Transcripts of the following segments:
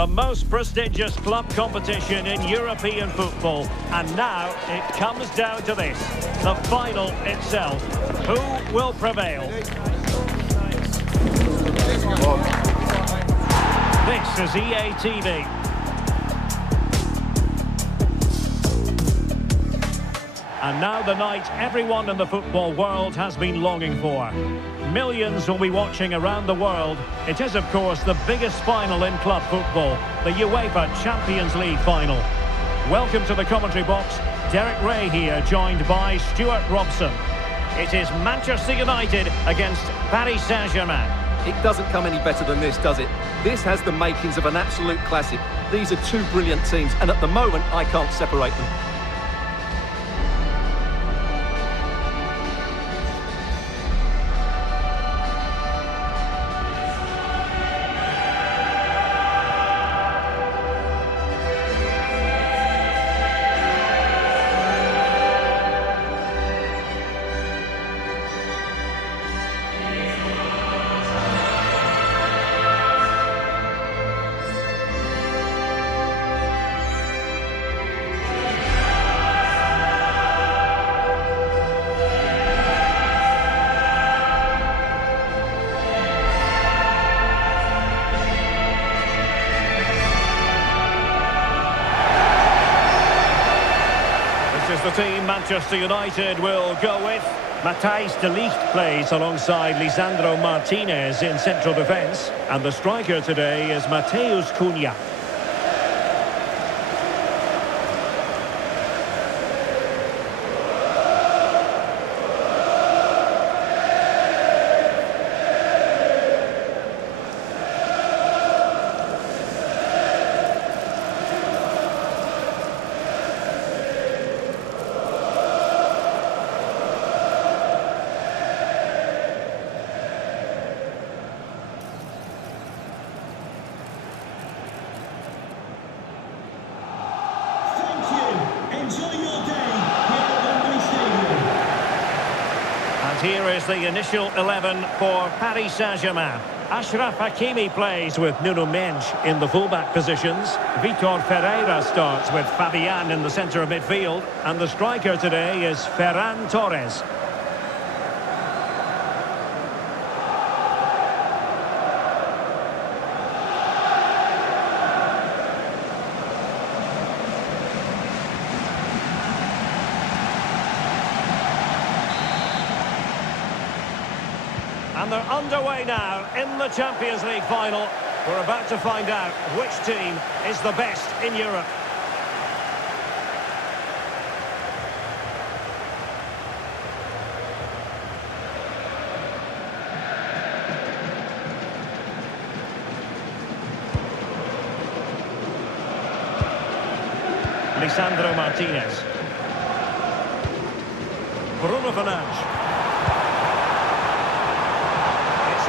The most prestigious club competition in European football. And now it comes down to this. The final itself. Who will prevail? This is EA TV. And now the night everyone in the football world has been longing for. Millions will be watching around the world. It is, of course, the biggest final in club football, the UEFA Champions League final. Welcome to the commentary box. Derek Ray here, joined by Stuart Robson. It is Manchester United against Paris Saint-Germain. It doesn't come any better than this, does it? This has the makings of an absolute classic. These are two brilliant teams, and at the moment, I can't separate them. Is the team Manchester United will go with. Matthijs de Ligt plays alongside Lisandro Martinez in central defence. And the striker today is Matheus Cunha. Here is the initial 11 for Paris Saint-Germain. Achraf Hakimi plays with Nuno Mendes in the fullback positions. Vitor Ferreira starts with Fabian in the centre of midfield. And the striker today is Ferran Torres. And they're underway now in the Champions League final. We're about to find out which team is the best in Europe. Lisandro Martinez. Bruno Fernandes.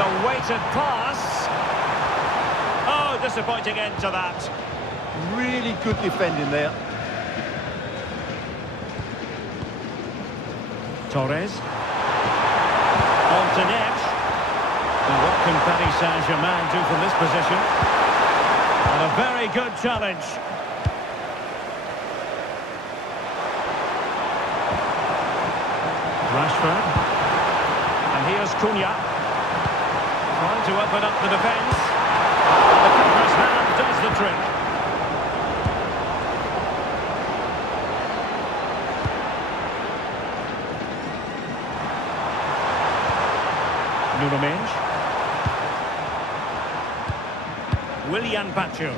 A weighted pass. Oh, disappointing end to that. Really good defending there. Torres. On to net. And what can Paris Saint-Germain do from this position? And a very good challenge. Rashford. And here's Cunha. Trying to open up the defence. The keeper's hand does the trick. Nuno Mendes. Willian Pacho.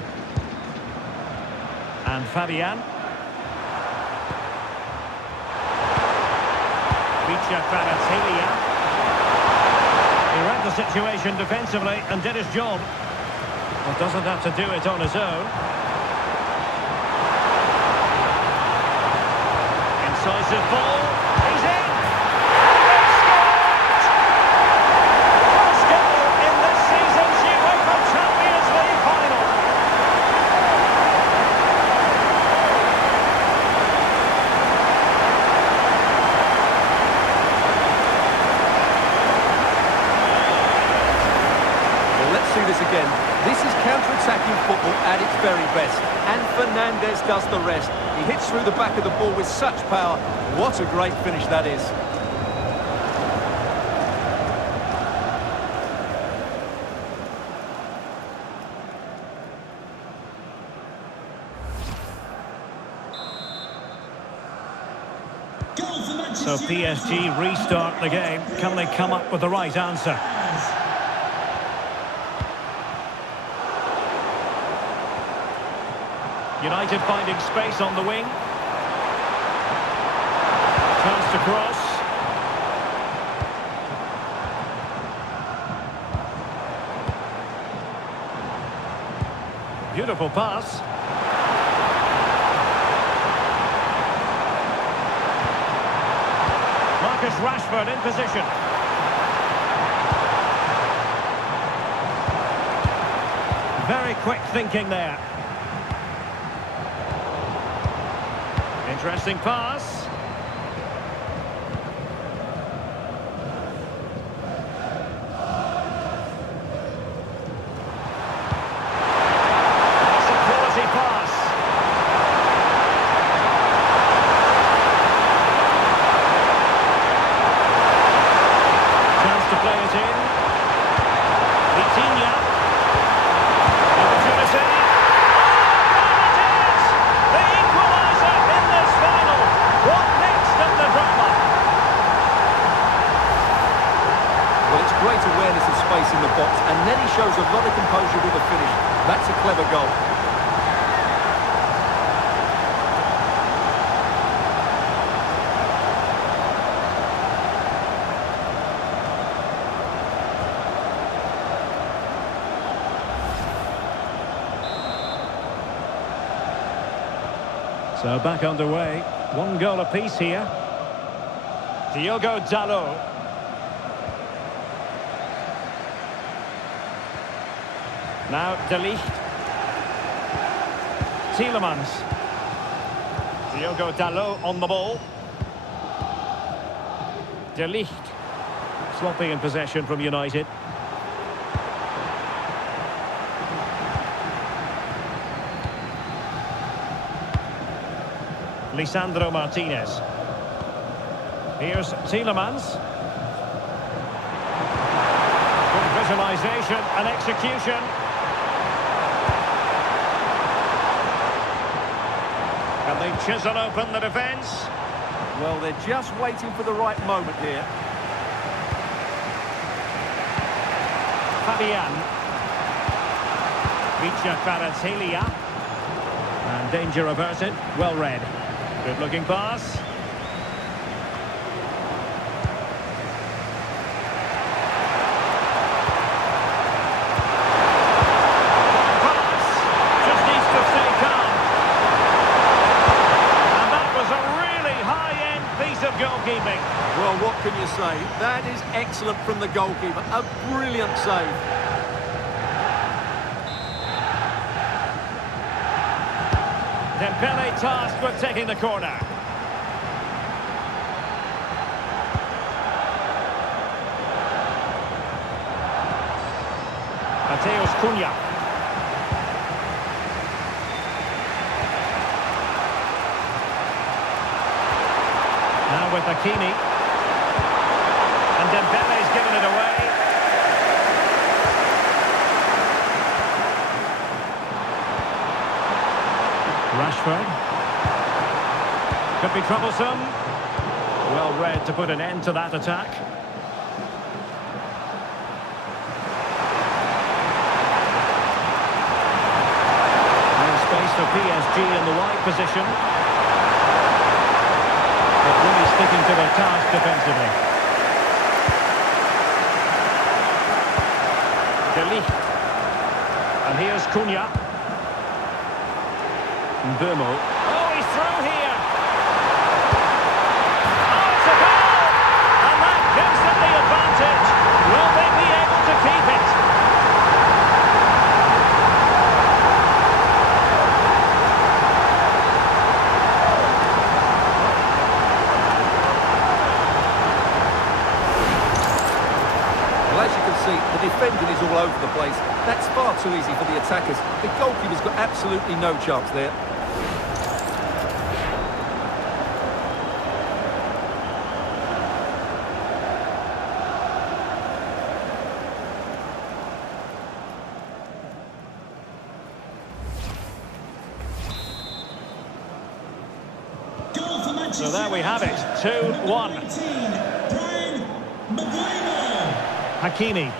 And Fabian. Vicha Kvaratskhelia. He read the situation defensively and did his job. But doesn't have to do it on his own. Incisive ball. He's in! He scored! First goal in this season's UEFA Champions League final. Well, let's see this again. This is counter attacking football at its very best. And Fernandez does the rest. He hits through the back of the ball with such power. What a great finish that is. So PSG restart the game. Can they come up with the right answer? United finding space on the wing. Chance to cross. Beautiful pass. Marcus Rashford in position. Very quick thinking there. Interesting pass. That's a quality pass. Chance to play it in. Vitinha. Opportunity. Great awareness of space in the box, and then he shows a lot of composure with the finish. That's a clever goal. So back underway. One goal apiece here. Diogo Dalot. Now De Ligt. Tielemans. Diogo Dalot on the ball. De Ligt. Sloppy in possession from United. Lisandro Martinez. Here's Tielemans. Good visualization and execution. Can they chisel open the defence? Well, they're just waiting for the right moment here. Fabian. Vicha Kvaratskhelia. And danger averted. Well read. Good looking pass. Goalkeeping. Well, what can you say? That is excellent from the goalkeeper. A brilliant save. Dembele tasked with taking the corner. Mateus Cunha. Now with Hakimi. And Dembele's given it away. Rashford. Could be troublesome. Well read to put an end to that attack. And space for PSG in the wide position. But really sticking to their task defensively. De Ligt. And here's Cunha. Mbumo. Oh, he's through here. Oh, it's a goal! And that gives them the advantage. Will they be able to keep it? Well, as you can see, the defending is all over the place. That's far too easy for the attackers. The goalkeeper's got absolutely no chance there. So there we have it, 2-1. Hakimi.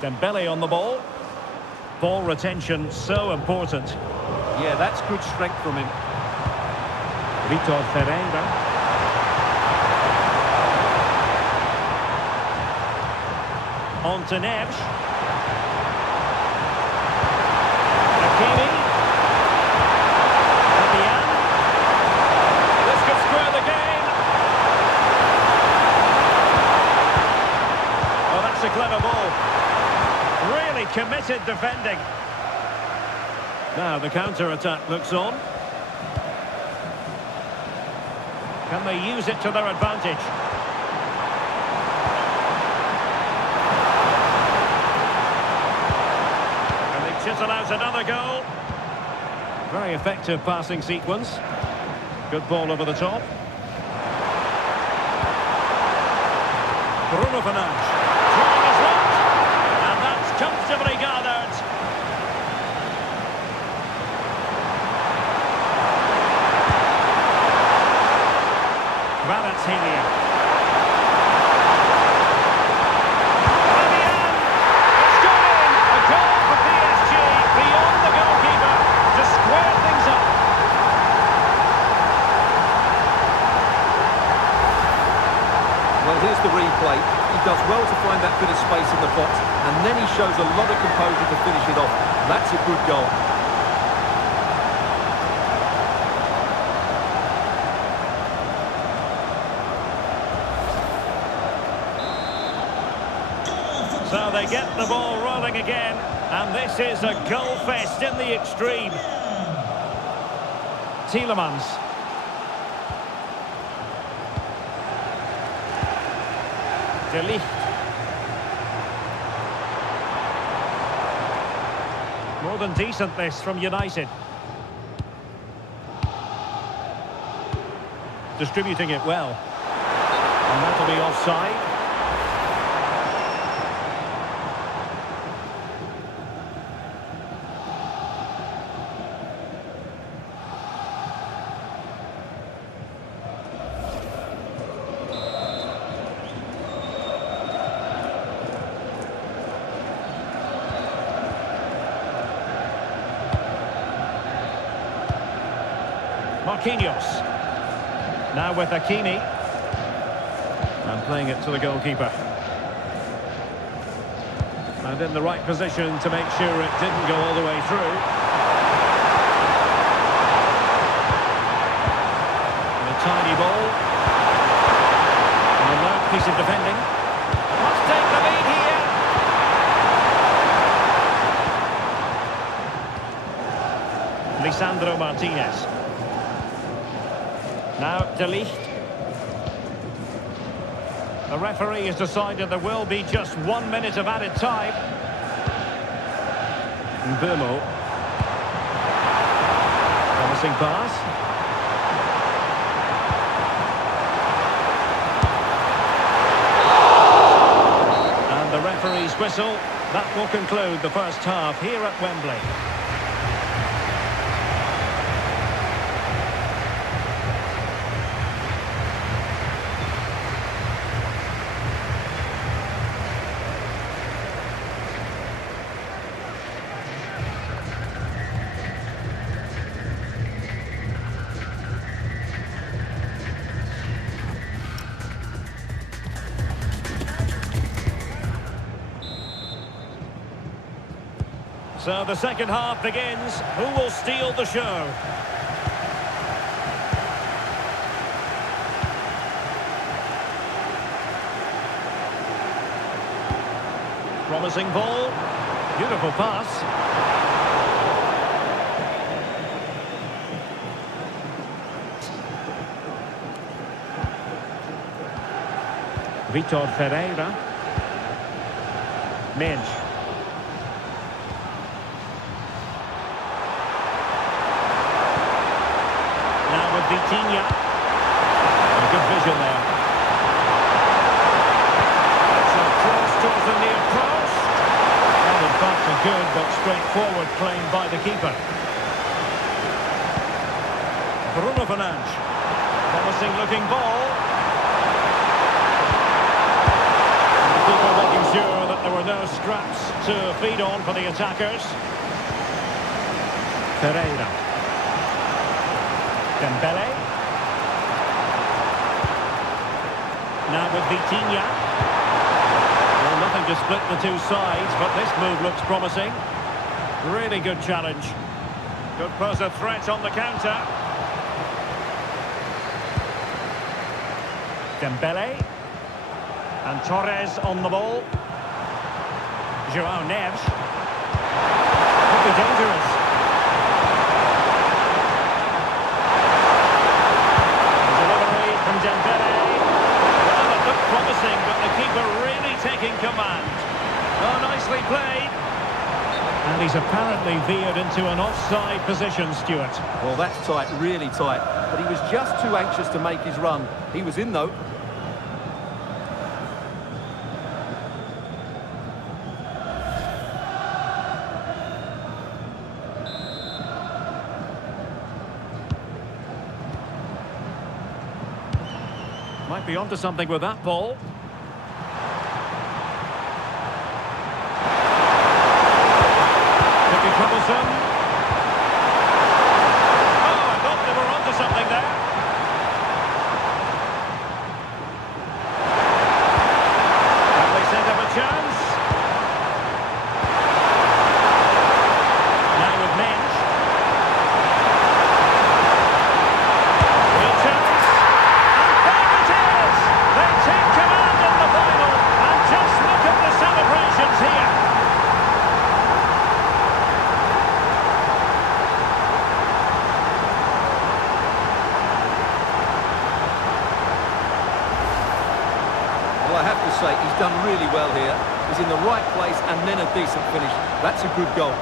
Dembele on the ball. Ball retention so important. Yeah, that's good strength from him. Vitor Ferreira. On to Neves. Hakimi. A clever ball. Really committed defending. Now the counter-attack looks on. Can they use it to their advantage? And they chisel out another goal. Very effective passing sequence. Good ball over the top. Bruno Fernandes. Comfortably gathered. Kvaratskhelia. It's gone in. A goal for PSG beyond the goalkeeper to square things up. Well, here's the replay. He does well to find that bit of space in the box, and then he shows a lot of composure to finish it off. That's a good goal. So they get the ball rolling again, and this is a goal fest in the extreme. Tielemans. De Ligt. More than decent this from United. Distributing it well. And that'll be offside. Marquinhos. Now with Hakimi. And playing it to the goalkeeper. And in the right position to make sure it didn't go all the way through. And a tiny ball. And a low piece of defending. Must take the lead here. Lisandro Martinez. Now De Ligt. The referee has decided there will be just 1 minute of added time. Mzpanda. Promising pass. And the referee's whistle. That will conclude the first half here at Wembley. So the second half begins. Who will steal the show? Promising ball. Beautiful pass. Vitor Ferreira. Minge. Now with Vitinha. Good vision there. It's a cross towards the near post. Well, in fact, a good but straightforward claim by the keeper. Bruno Fernandes. Promising looking ball. The keeper making sure that there were no scraps to feed on for the attackers. Pereira. Dembele. Now with Vitinha. Well, nothing to split the two sides, but this move looks promising. Really good challenge. Could pose a threat on the counter. Dembele. And Torres on the ball. João Neves. Could be dangerous. Delivery from Dembele. Well, it looked promising, but the keeper really taking command. Oh, nicely played. And he's apparently veered into an offside position, Stuart. Well, that's tight, really tight. But he was just too anxious to make his run. He was in, though. Might be onto something with that ball. Could be troublesome. Oh, I thought they were onto something there. Have they set up a chance? Now with Minge. Real chance. They take command in the final, and just look at the celebrations here. Well, I have to say, he's done really well here. He's in the right place and then a decent finish. That's a good goal.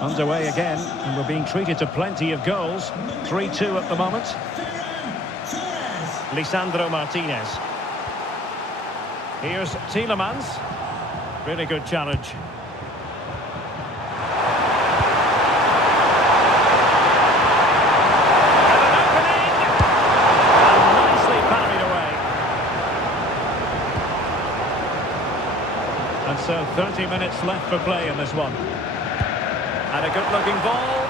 Underway again, and we're being treated to plenty of goals. 3-2 at the moment. Lisandro Martinez. Here's Tielemans. Really good challenge. And an opening! And nicely parried away. And so 30 minutes left for play in this one. And a good-looking ball.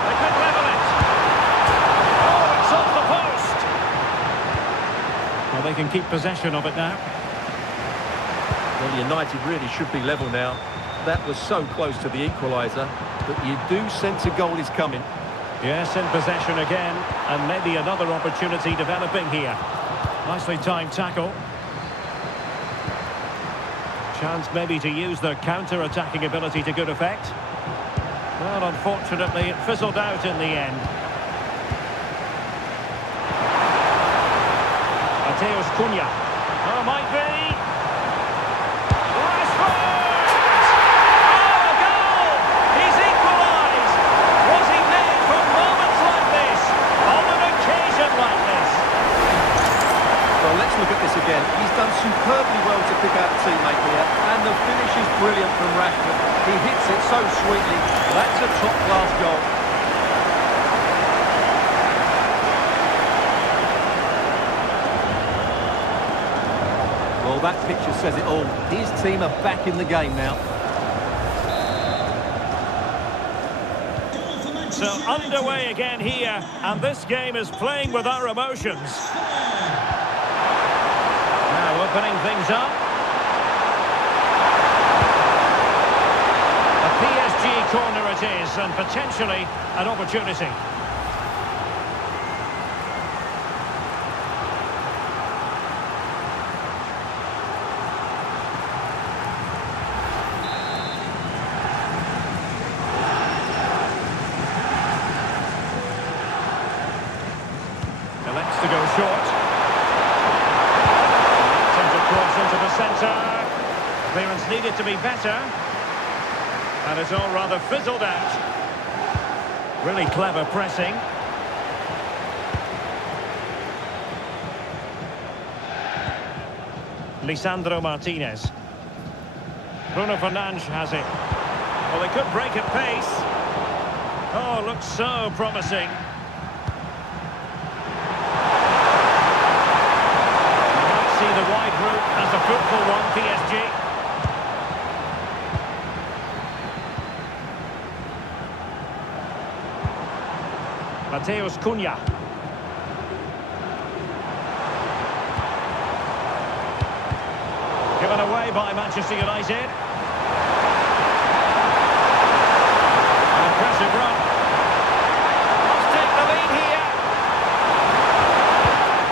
They could level it. Oh, it's off the post. Well, they can keep possession of it now. Well, United really should be level now. That was so close to the equaliser, but you do sense a goal is coming. Yes, in possession again, and maybe another opportunity developing here. Nicely timed tackle. Chance maybe to use their counter-attacking ability to good effect. Well, unfortunately, it fizzled out in the end. Mateus Cunha. Oh, might be. Rashford! Oh, a goal! He's equalised! Was he made for moments like this? On an occasion like this? Well, let's look at this again. He's done superbly well to pick out a teammate here, and the finish is brilliant from Rashford. He hits it so sweetly. That's a top-class goal. Well, that picture says it all. His team are back in the game now. So underway again here, and this game is playing with our emotions. Now opening things up. A PSG corner it is, and potentially an opportunity. go short. Sent across into the centre. Clearance needed to be better. And it's all rather fizzled out. Really clever pressing. Lisandro Martinez. Bruno Fernandes has it. Well, they could break at pace. Oh, looks so promising. You might see the wide route as a fruitful one, PSG. Mateus Cunha. Given away by Manchester United. An impressive run. Must take the lead here.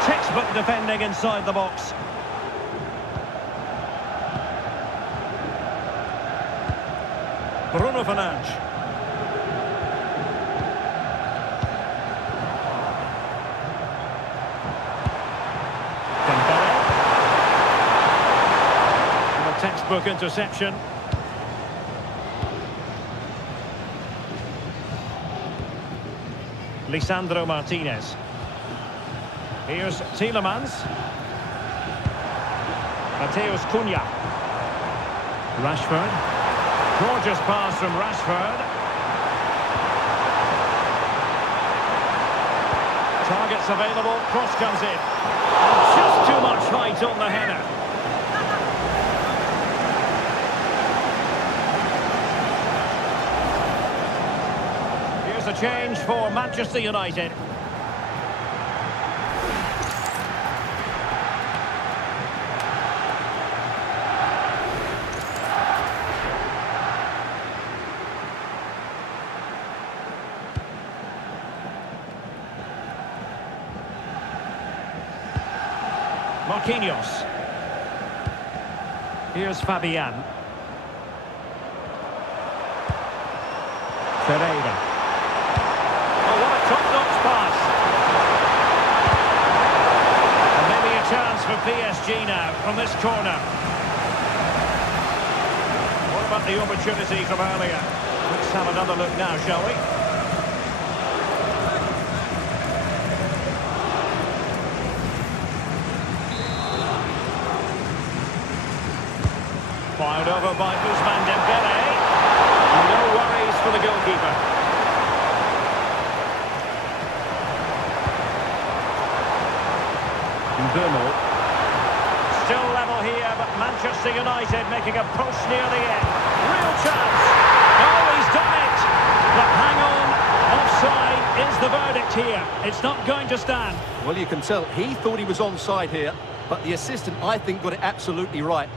Textbook defending inside the box. Bruno Fernandes. Textbook interception. Lisandro Martinez. Here's Tielemans. Mateus Cunha. Rashford. Gorgeous pass from Rashford. Targets available. Cross comes in. Just too much height on the header. A change for Manchester United. Marquinhos. Here's Fabian. Ferreira. Top-notch pass. And maybe a chance for PSG now from this corner. What about the opportunity from earlier? Let's have another look now, shall we? Fired over by Mzpanda. No worries for the goalkeeper. Still level here, but Manchester United making a push near the end. Real chance. Oh, he's done it. But hang on. Offside is the verdict here. It's not going to stand. Well, you can tell he thought he was onside here, but the assistant, I think, got it absolutely right.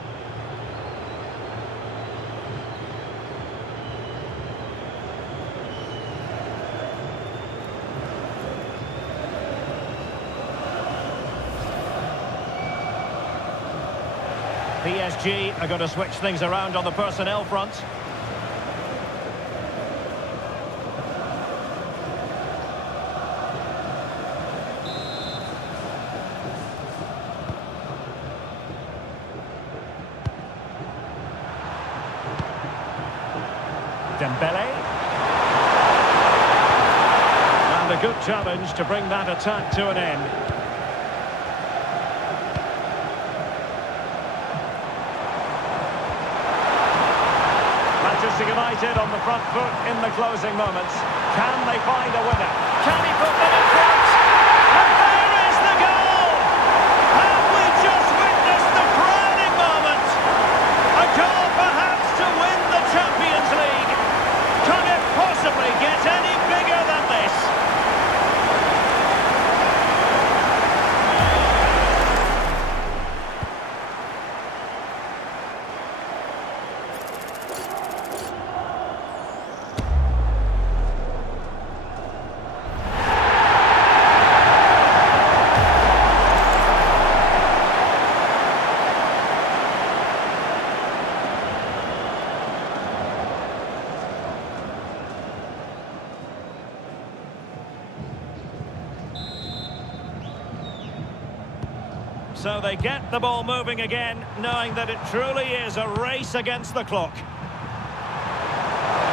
PSG are going to switch things around on the personnel front. Dembele. And a good challenge to bring that attack to an end. Manchester United on the front foot in the closing moments. Can they find a winner? Can he put them in front? And there is the goal! Have we just witnessed the crowning moment? A goal perhaps to win the Champions League. Can it possibly get any bigger than this? So they get the ball moving again, knowing that it truly is a race against the clock.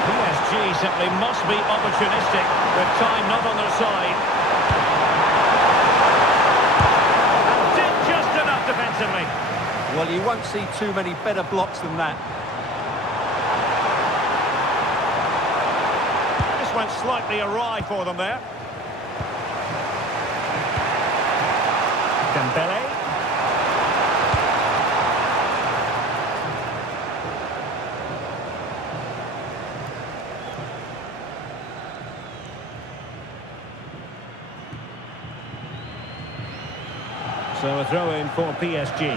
PSG simply must be opportunistic, with time not on their side. And did just enough defensively. Well, you won't see too many better blocks than that. This went slightly awry for them there. Dembele. So a throw in for PSG.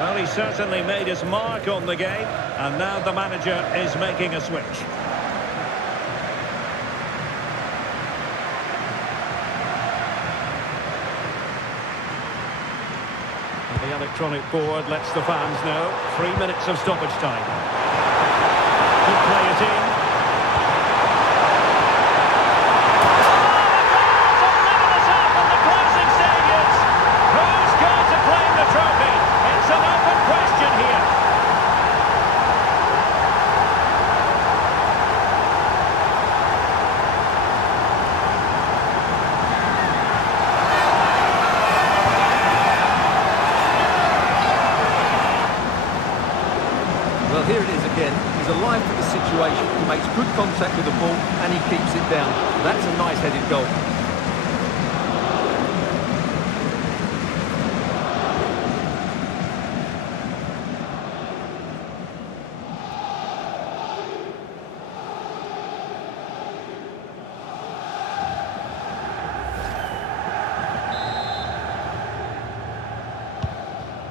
Well, he certainly made his mark on the game, and now the manager is making a switch. The electronic board lets the fans know 3 minutes of stoppage time. Could play it in. To level it up in the closing stages. Who's going to claim the trophy? It's an open question here. Well, here it is again. He's alive for the situation. He makes good contact with the ball and he keeps it down. That's a nice headed goal.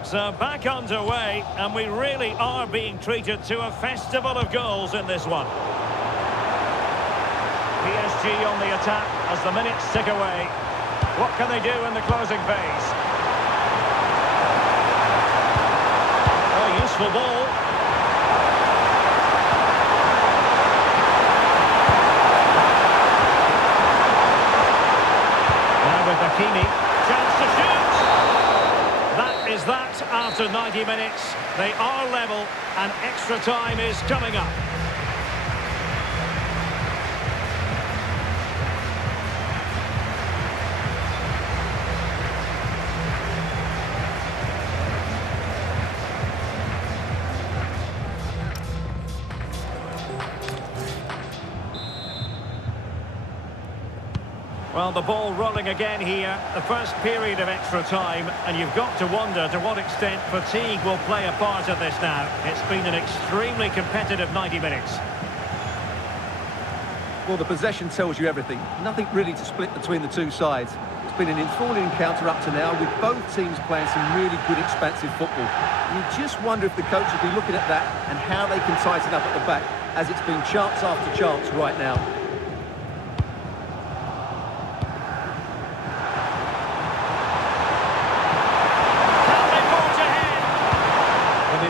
So back underway, and we really are being treated to a festival of goals in this one. PSG on the attack as the minutes tick away. What can they do in the closing phase? A useful ball. Now with Hakimi, chance to shoot. That is that after 90 minutes. They are level and extra time is coming up. Well, the ball rolling again here, the first period of extra time, and you've got to wonder to what extent fatigue will play a part of this now. It's been an extremely competitive 90 minutes. Well, the possession tells you everything. Nothing really to split between the two sides. It's been an enthralling encounter up to now, with both teams playing some really good expansive football. You just wonder if the coach will be looking at that and how they can tighten up at the back, as it's been chance after chance right now.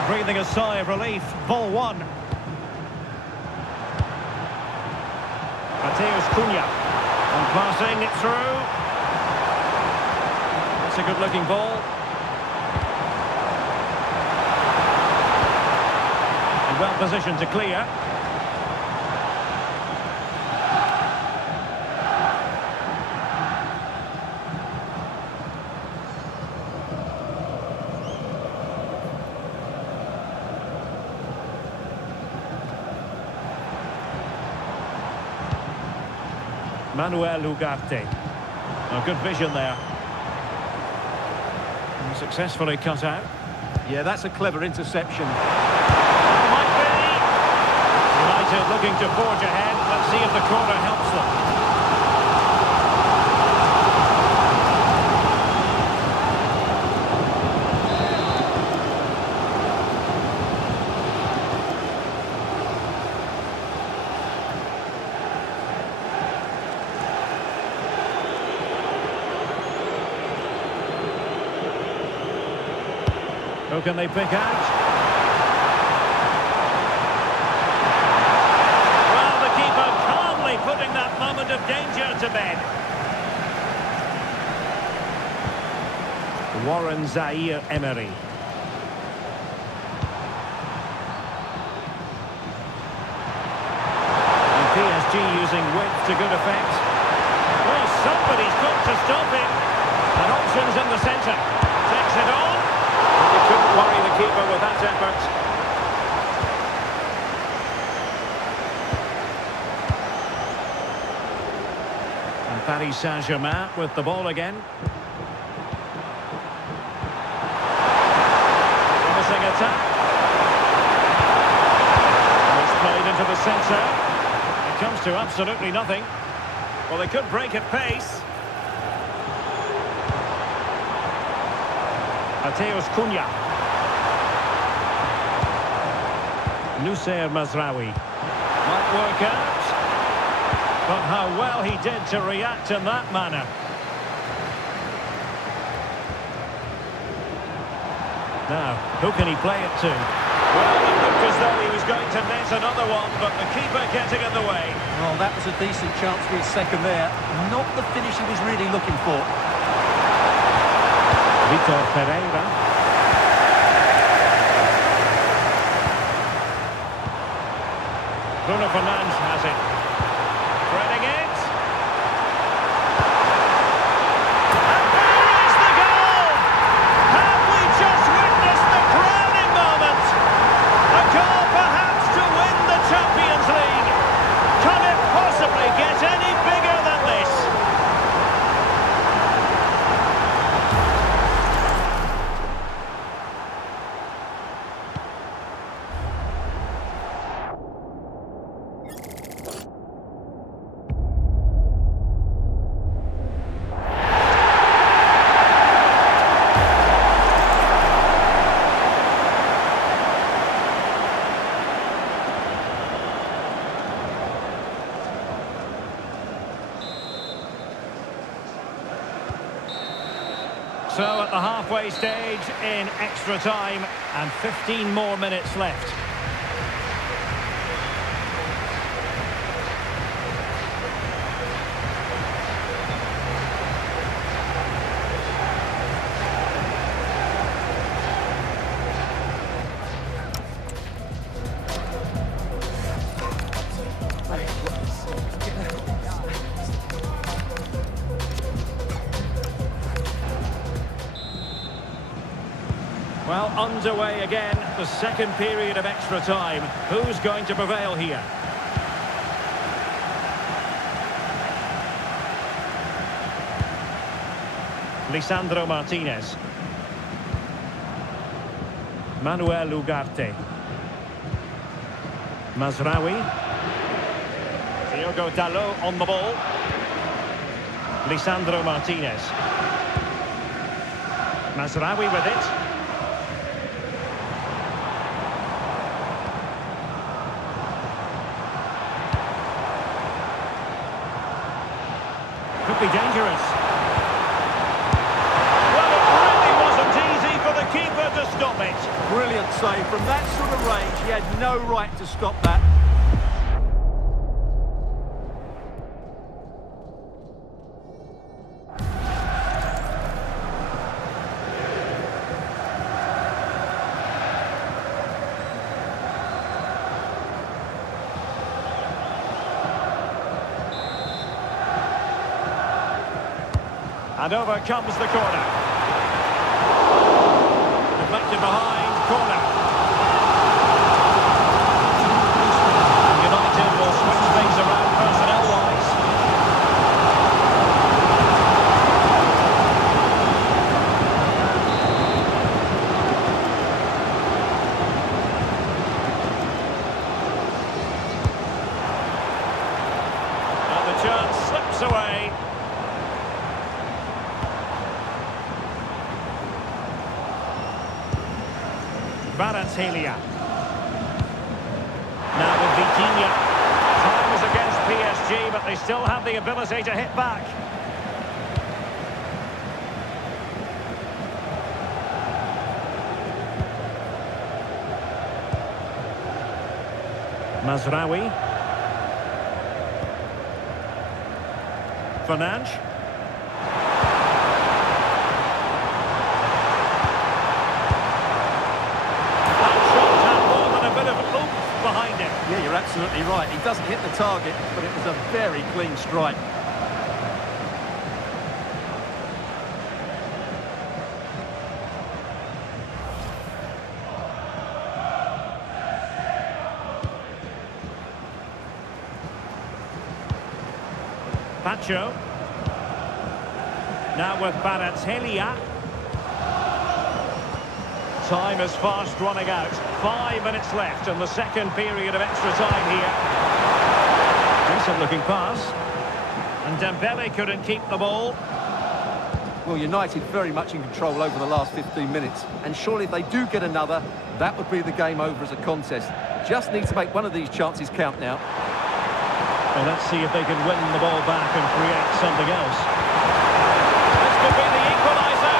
Breathing a sigh of relief. Ball one. Mateus Cunha. And passing it through. That's a good-looking ball. And well positioned to clear. Manuel Ugarte. Oh, good vision there. And successfully cut out. Yeah, that's a clever interception. Might be. United looking to forge ahead. Let's see if the corner helps them. Who can they pick out? Well, the keeper calmly putting that moment of danger to bed. Warren Zaire-Emery. And PSG using width to good effect. Well, somebody's got to stop him. And options in the centre. Takes it on. But he couldn't worry the keeper with that effort. And Paris Saint-Germain with the ball again. Promising attack. And it's played into the centre. It comes to absolutely nothing. Well, they could break at pace. Mateus Cunha. Noussair Mazraoui. Might work out. But how well he did to react in that manner. Now, who can he play it to? Well, it looked as though he was going to net another one, but the keeper getting in the way. Well, that was a decent chance for his second there. Not the finish he was really looking for. Vitor Pereira. Bruno Fernandes has it. Threading it. And there is the goal! Have we just witnessed the crowning moment? A goal perhaps to win the Champions League. Can it possibly get any bigger than this? So at the halfway stage in extra time and 15 more minutes left. Well, underway again, the second period of extra time. Who's going to prevail here? Lisandro Martinez. Manuel Ugarte. Mazraoui. Diogo Dalot on the ball. Lisandro Martinez. Mazraoui with it. Could be dangerous. Well, it really wasn't easy for the keeper to stop it. Brilliant save. From that sort of range, he had no right to stop that. And over comes the corner. Deflected behind, corner. And United will switch things around personnel-wise. And the chance slips away. Kvaratskhelia. Now with Vitinha. Time is against PSG, but they still have the ability to hit back. Mazraoui. Fernandes. That shot had more than a bit of oomph behind it. Yeah, you're absolutely right. He doesn't hit the target, but it was a very clean strike. Pacho. Now with Baratskhelia. Time is fast running out. 5 minutes left in the second period of extra time here. Decent looking pass. And Dembele couldn't keep the ball. Well, United very much in control over the last 15 minutes. And surely if they do get another, that would be the game over as a contest. Just need to make one of these chances count now. Well, let's see if they can win the ball back and create something else. This could be the equaliser.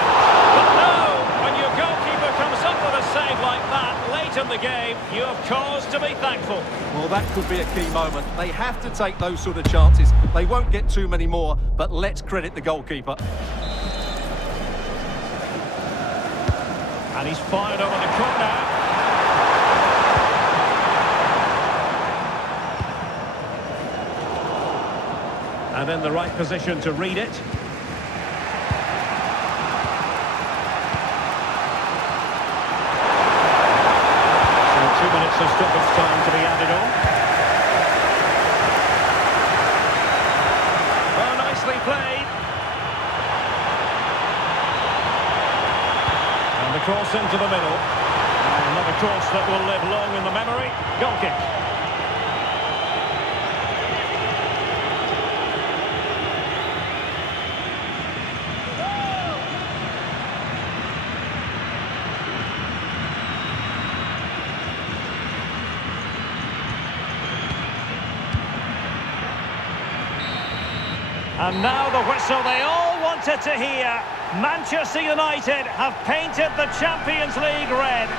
But no! When your goalkeeper comes up with a save like that late in the game, you have cause to be thankful. Well, that could be a key moment. They have to take those sort of chances. They won't get too many more, but let's credit the goalkeeper. And he's fired over the corner. And in the right position to read it. So 2 minutes of stoppage time to be added on. Oh, nicely played. And the cross into the middle. And another cross that will live long in the memory. Goal kick. And now the whistle they all wanted to hear. Manchester United have painted the Champions League red.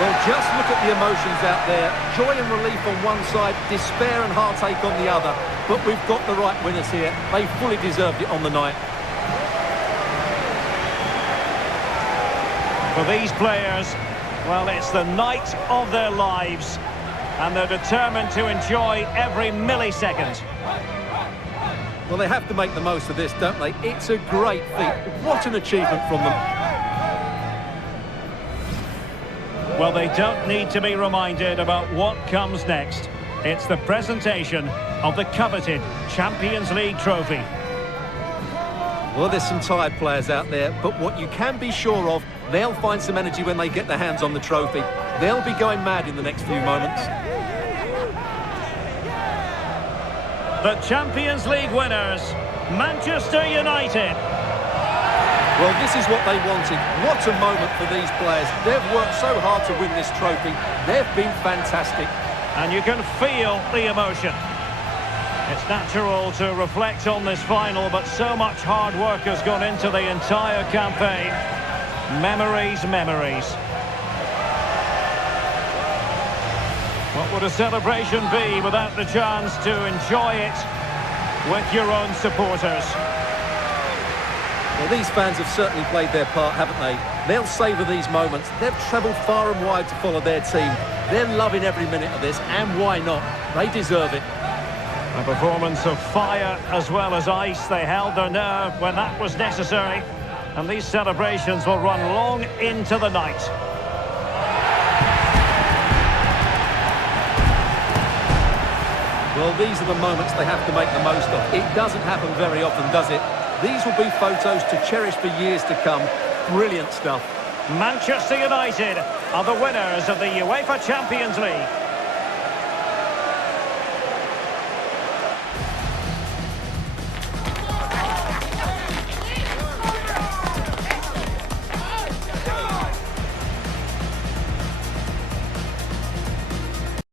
Well, just look at the emotions out there. Joy and relief on one side, despair and heartache on the other. But we've got the right winners here. They fully deserved it on the night. For these players, well, it's the night of their lives. And they're determined to enjoy every millisecond. Well, they have to make the most of this, don't they? It's a great feat. What an achievement from them. Well, they don't need to be reminded about what comes next. It's the presentation of the coveted Champions League trophy. Well, there's some tired players out there, but what you can be sure of, they'll find some energy when they get their hands on the trophy. They'll be going mad in the next few moments. The Champions League winners, Manchester United. Well, this is what they wanted. What a moment for these players. They've worked so hard to win this trophy. They've been fantastic. And you can feel the emotion. It's natural to reflect on this final, but so much hard work has gone into the entire campaign. Memories, memories. What would a celebration be without the chance to enjoy it with your own supporters? Well, these fans have certainly played their part, haven't they? They'll savour these moments. They've travelled far and wide to follow their team. They're loving every minute of this, and why not? They deserve it. A performance of fire as well as ice. They held their nerve when that was necessary. And these celebrations will run long into the night. Well, these are the moments they have to make the most of. It doesn't happen very often, does it? These will be photos to cherish for years to come. Brilliant stuff. Manchester United are the winners of the UEFA Champions League.